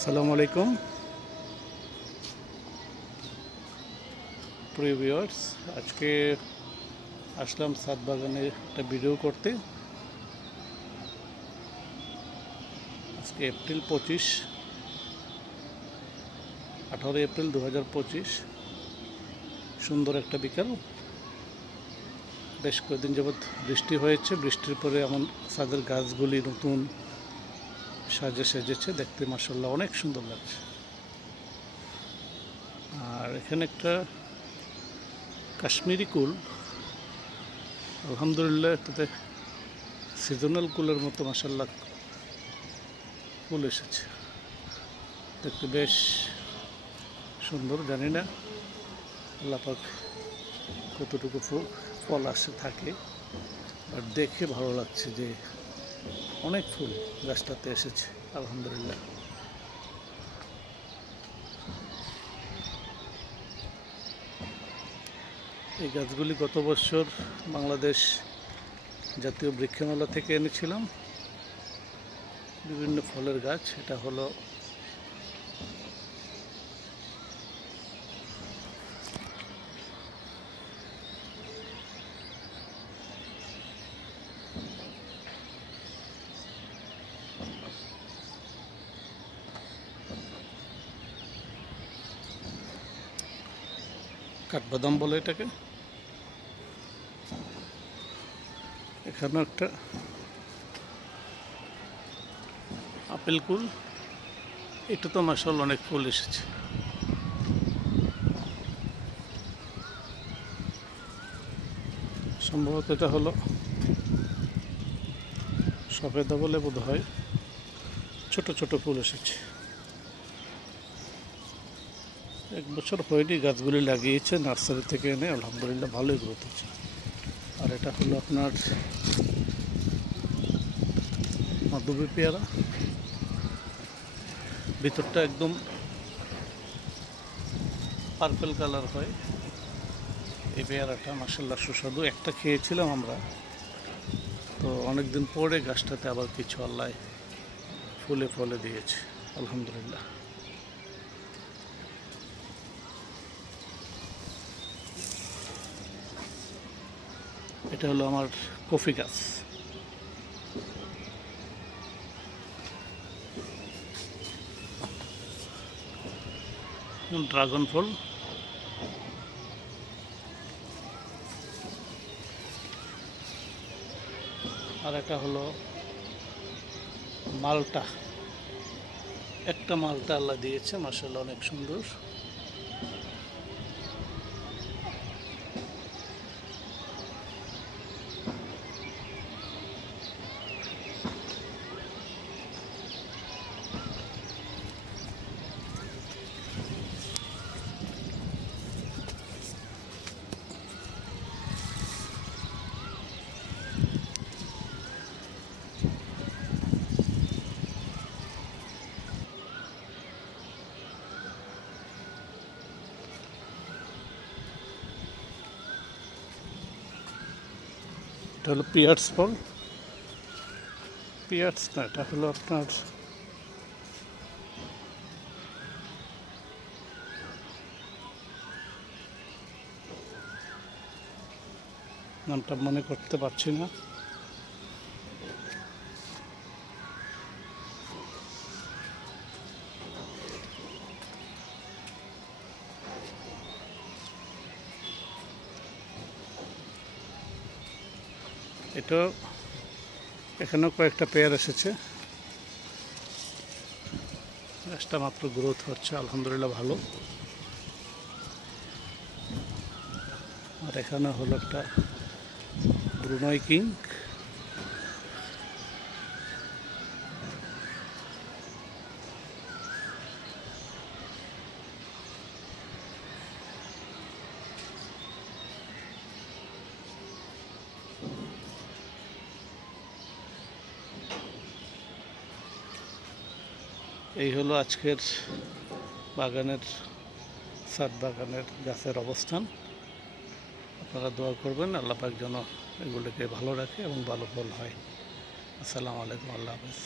আসসালামু আলাইকুম প্রিয় ভিউয়ার্স। আজকে আসলাম ছাদ বাগানে একটা ভিডিও করতে। আজকে এপ্রিল 25, 18 এপ্রিল 2025। সুন্দর একটা বিকাল। বেশ কয়েকদিন যাবৎ বৃষ্টি হয়েছে। বৃষ্টির পরে এমন ছাদের গাছগুলি নতুন সেজেছে, দেখতে মাশাআল্লাহ অনেক সুন্দর লাগছে। আর এখানে একটা কাশ্মীরি কুল, আলহামদুলিল্লাহ এটাতে সিজনাল কুলের মতো মাশাআল্লাহ ফুল এসেছে, দেখতে বেশ সুন্দর। জানি না আল্লাহ পাক কতটুকু ফল আসে থাকে, আর দেখে ভালো লাগছে যে অনেক ফুল গাছটাতে এসেছে আলহামদুলিল্লাহ। এই গাছগুলি গত বছর বাংলাদেশ জাতীয় বৃক্ষমেলা থেকে এনেছিলাম, বিভিন্ন ফলের গাছ। এটা হলো কাঠবাদাম বলে এটাকে। এখানে একটা আপেল কুল, এটা তো মাশাআল্লাহ অনেক ফুল এসেছে। সম্ভবত এটা হলো সফেদা বলে বোধ হয়। ছোট ছোট ফুল এসেছে। এক বছর হয়নি, গাছগুলি লাগিয়েছে নার্সারি থেকে এনে, আলহামদুলিল্লাহ ভালোই গ্রোথ হচ্ছে। আর এটা হলো আপনার মাধবী পেয়ারা। ভিতরটা একদম পার্পেল কালার হয়। এই পেয়ারাটা মাশাআল্লাহ সুস্বাদু। একটা খেয়েছিলাম আমরা, তো অনেকদিন পরে গাছটাতে আবার কিছু আল্লাহ ফুলে ফলে দিয়েছে আলহামদুলিল্লাহ। এটা হলো আমার কফি গাছ। ড্রাগন ফল। আর এটা হলো মালটা। একটা মালটা আল্লাহ দিয়েছে মাশাআল্লাহ অনেক সুন্দর। এটা হলো পিয়ার্স ফল। পিয়ার্স না, এটা হলো আপনার নামটা মনে করতে পারছি না। এটা এখানেও কয়েকটা পেয়ার এসেছে। গাছটা মাত্র গ্রোথ হচ্ছে, আলহামদুলিল্লাহ ভালো। আর এখানে হলো একটা ব্রুনাই কিং। এই হলো আজকের বাগানের, ছাদ বাগানের গাছের অবস্থান। আপনারা দোয়া করবেন আল্লাহ পাক যেন এগুলোকে ভালো রাখে এবং ভালো ফল হয়। আসসালামু আলাইকুম, আল্লাহ হাফেজ।